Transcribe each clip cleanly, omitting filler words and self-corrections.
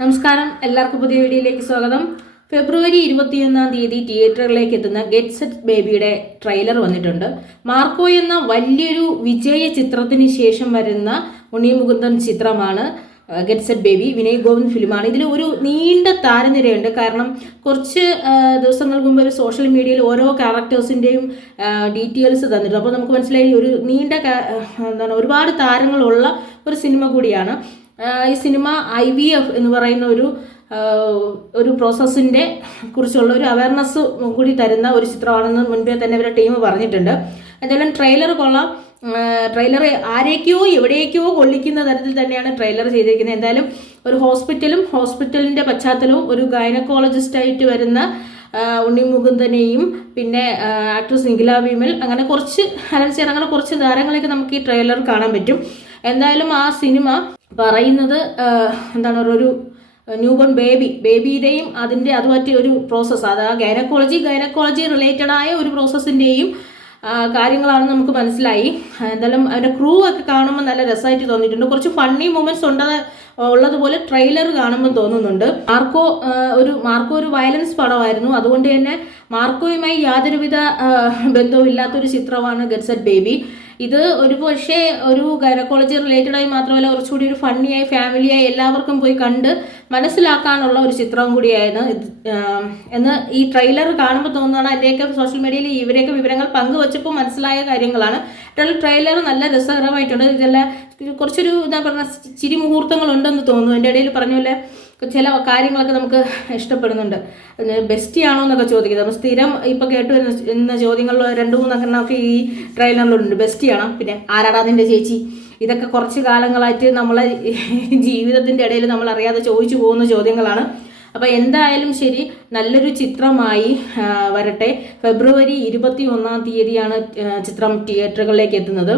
നമസ്കാരം, എല്ലാവർക്കും പുതിയ വീഡിയോയിലേക്ക് സ്വാഗതം. ഫെബ്രുവരി 21-ാം തീയതി തിയേറ്ററുകളിലേക്ക് എത്തുന്ന ഗെറ്റ് സെറ്റ് ബേബിയുടെ ട്രെയിലർ വന്നിട്ടുണ്ട്. മാർക്കോ എന്ന വലിയൊരു വിജയ ചിത്രത്തിന് ശേഷം വരുന്ന ഉണ്ണി മുകുന്ദൻ ചിത്രമാണ് get set baby. Vinay Govind ഫിലിമാണ്. ഇതിൽ ഒരു നീണ്ട താരനിരയുണ്ട്. കാരണം കുറച്ച് ദിവസങ്ങൾക്ക് മുമ്പ് ഒരു സോഷ്യൽ മീഡിയയിൽ ഓരോ ക്യാരക്ടേഴ്സിൻ്റെയും ഡീറ്റെയിൽസ് തന്നിട്ടുണ്ട്. അപ്പോൾ നമുക്ക് മനസ്സിലായി ഒരു നീണ്ട ഒരുപാട് താരങ്ങളുള്ള ഒരു സിനിമ കൂടിയാണ്. ഈ സിനിമ IVF എന്ന് പറയുന്ന ഒരു പ്രോസസ്സിൻ്റെ കുറിച്ചുള്ള ഒരു അവയർനെസ് കൂടി തരുന്ന ഒരു ചിത്രമാണെന്ന് മുൻപേ തന്നെ ഇവരുടെ ടീം പറഞ്ഞിട്ടുണ്ട്. എന്തായാലും ട്രെയിലർ കൊള്ളാം. ട്രെയിലർ ആരേക്കോ എവിടേക്കോ കൊള്ളിക്കുന്ന തരത്തിൽ തന്നെയാണ് ട്രെയിലർ ചെയ്തിരിക്കുന്നത്. എന്തായാലും ഒരു ഹോസ്പിറ്റലിൻ്റെ പശ്ചാത്തലവും ഒരു ഗൈനക്കോളജിസ്റ്റായിട്ട് വരുന്ന ഉണ്ണി മുകുന്ദനെയും പിന്നെ ആക്ട്രസ് നിഖില വിമൽ അങ്ങനെ കുറച്ച് അലൻസിയർ അങ്ങനെ കുറച്ച് താരങ്ങളെയൊക്കെ നമുക്ക് ഈ ട്രെയിലർ കാണാൻ പറ്റും. എന്തായാലും ആ സിനിമ പറയുന്നത് ഒരു ന്യൂബോൺ ബേബിയുടെയും അതുമാറ്റി ഒരു പ്രോസസ്സ്, അത് ആ ഗൈനക്കോളജി റിലേറ്റഡ് ആയ ഒരു പ്രോസസ്സിൻ്റെയും കാര്യങ്ങളാണെന്ന് നമുക്ക് മനസ്സിലായി. എന്തായാലും അതിൻ്റെ ക്രൂ ഒക്കെ കാണുമ്പോൾ നല്ല രസമായിട്ട് തോന്നിയിട്ടുണ്ട്. കുറച്ച് ഫണ്ണി മൊമെന്റ്സ് ഉള്ളതുപോലെ ട്രെയിലർ കാണുമ്പോൾ തോന്നുന്നുണ്ട്. മാർക്കോ ഒരു വയലൻസ് പടമായിരുന്നു. അതുകൊണ്ട് തന്നെ മാർക്കോയുമായി യാതൊരുവിധ ബന്ധവും ഇല്ലാത്തൊരു ചിത്രമാണ് ഗെറ്റ് സെറ്റ് ബേബി. ഇത് പക്ഷേ ഒരു ഗൈനക്കോളജി റിലേറ്റഡായി മാത്രമല്ല കുറച്ചുകൂടി ഒരു ഫണ്ണിയായി ഫാമിലിയായി എല്ലാവർക്കും പോയി കണ്ട് മനസ്സിലാക്കാനുള്ള ഒരു ചിത്രം കൂടിയായിരുന്നു എന്ന് ഈ ട്രെയിലർ കാണുമ്പോൾ തോന്നുന്നതാണ്. അതിൻ്റെയൊക്കെ സോഷ്യൽ മീഡിയയിൽ ഇവരെയൊക്കെ വിവരങ്ങൾ പങ്കുവച്ചപ്പോൾ മനസ്സിലായ കാര്യങ്ങളാണ്. ട്രെയിലർ നല്ല രസകരമായിട്ടുണ്ട്. ഇതെല്ലാം കുറച്ചൊരു ചിരി മുഹൂർത്തങ്ങളുണ്ടെന്ന് തോന്നുന്നു. എൻ്റെ ഇടയിൽ പറഞ്ഞ പോലെ ചില കാര്യങ്ങളൊക്കെ നമുക്ക് ഇഷ്ടപ്പെടുന്നുണ്ട്. ബെസ്റ്റിയാണോ എന്നൊക്കെ ചോദിക്കുന്നത്. നമ്മൾ സ്ഥിരം ഇപ്പോൾ കേട്ട് വരുന്ന ചോദ്യങ്ങളിൽ 2-3 എണ്ണമൊക്കെ ഈ ട്രെയിലറിലുണ്ട്. ബെസ്റ്റിയാണോ, പിന്നെ ആരാടാ നിൻ്റെ ചേച്ചി, ഇതൊക്കെ കുറച്ച് കാലങ്ങളായിട്ട് നമ്മളെ ജീവിതത്തിൻ്റെ ഇടയിൽ നമ്മൾ അറിയാതെ ചോദിച്ചു പോകുന്ന ചോദ്യങ്ങളാണ്. അപ്പോൾ എന്തായാലും ശരി, നല്ലൊരു ചിത്രമായി വരട്ടെ. ഫെബ്രുവരി 21-ാം തീയതിയാണ് ചിത്രം തിയേറ്ററുകളിലേക്ക് എത്തുന്നത്.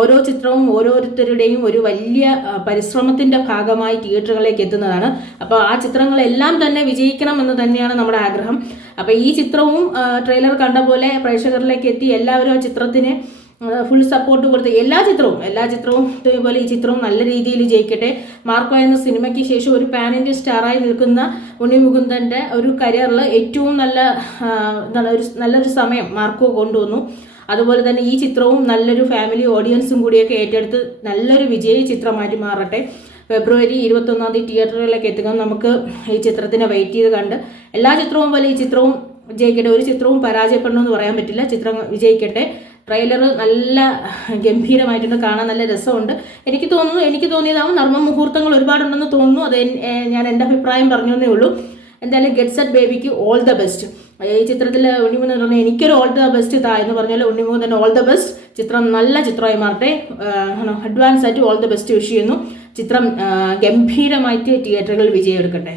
ഓരോ ചിത്രവും ഓരോരുത്തരുടെയും ഒരു വലിയ പരിശ്രമത്തിൻ്റെ ഭാഗമായി തിയേറ്ററുകളിലേക്ക് എത്തുന്നതാണ്. അപ്പോൾ ആ ചിത്രങ്ങളെല്ലാം തന്നെ വിജയിക്കണം എന്ന് തന്നെയാണ് നമ്മുടെ ആഗ്രഹം. അപ്പോൾ ഈ ചിത്രവും ട്രെയിലർ കണ്ട പോലെ പ്രേക്ഷകരിലേക്ക് എത്തി എല്ലാവരും ആ ചിത്രത്തിന് ഫുൾ സപ്പോർട്ട് കൊടുത്ത് എല്ലാ ചിത്രവും ഇതേപോലെ ഈ ചിത്രവും നല്ല രീതിയിൽ ജയിക്കട്ടെ. മാർക്കോ എന്ന സിനിമയ്ക്ക് ശേഷം ഒരു പാൻ ഇന്ത്യൻ സ്റ്റാറായി നിൽക്കുന്ന ഉണ്ണി മുകുന്ദൻ്റെ ഒരു കരിയറിൽ ഏറ്റവും നല്ലൊരു സമയം മാർക്കോ കൊണ്ടുവന്നു. അതുപോലെ തന്നെ ഈ ചിത്രവും നല്ലൊരു ഫാമിലി ഓഡിയൻസും കൂടിയൊക്കെ ഏറ്റെടുത്ത് നല്ലൊരു വിജയ ചിത്രമായിട്ട് മാറട്ടെ. ഫെബ്രുവരി 21-ാം തീയതി തിയേറ്ററുകളിലേക്ക് എത്തുക. നമുക്ക് ഈ ചിത്രത്തിനെ വെയിറ്റ് ചെയ്ത് കണ്ട് എല്ലാ ചിത്രവും പോലെ ഈ ചിത്രവും വിജയിക്കട്ടെ. ഒരു ചിത്രവും പരാജയപ്പെടണമെന്ന് പറയാൻ പറ്റില്ല. ചിത്രം വിജയിക്കട്ടെ. ട്രെയിലർ നല്ല ഗംഭീരമായിട്ടുണ്ട്, കാണാൻ നല്ല രസമുണ്ട്. എനിക്ക് തോന്നിയതാവും നർമ്മ മുഹൂർത്തങ്ങൾ ഒരുപാടുണ്ടെന്ന് തോന്നുന്നു. അത് ഞാൻ എൻ്റെ അഭിപ്രായം പറഞ്ഞേ ഉള്ളൂ. എന്തായാലും ഗെറ്റ് സെറ്റ് ബേബിക്ക് ഓൾ ദ ബെസ്റ്റ്. ഈ ചിത്രത്തിൽ ഉണ്ണിമുകുന്ദൻ പറഞ്ഞാൽ എനിക്കൊരു ഓൾ ദ ബെസ്റ്റ് എന്ന് പറഞ്ഞാൽ ഉണ്ണിമുകുന്ദൻ ഓൾ ദ ബെസ്റ്റ്. ചിത്രം നല്ല ചിത്രമായി മാറട്ടെ. അഡ്വാൻസ് ആയിട്ട് ഓൾ ദ ബെസ്റ്റ് വിഷ് ചെയ്യുന്നു. ചിത്രം ഗംഭീരമായിട്ട് തിയേറ്ററുകളിൽ വിജയം എടുക്കട്ടെ.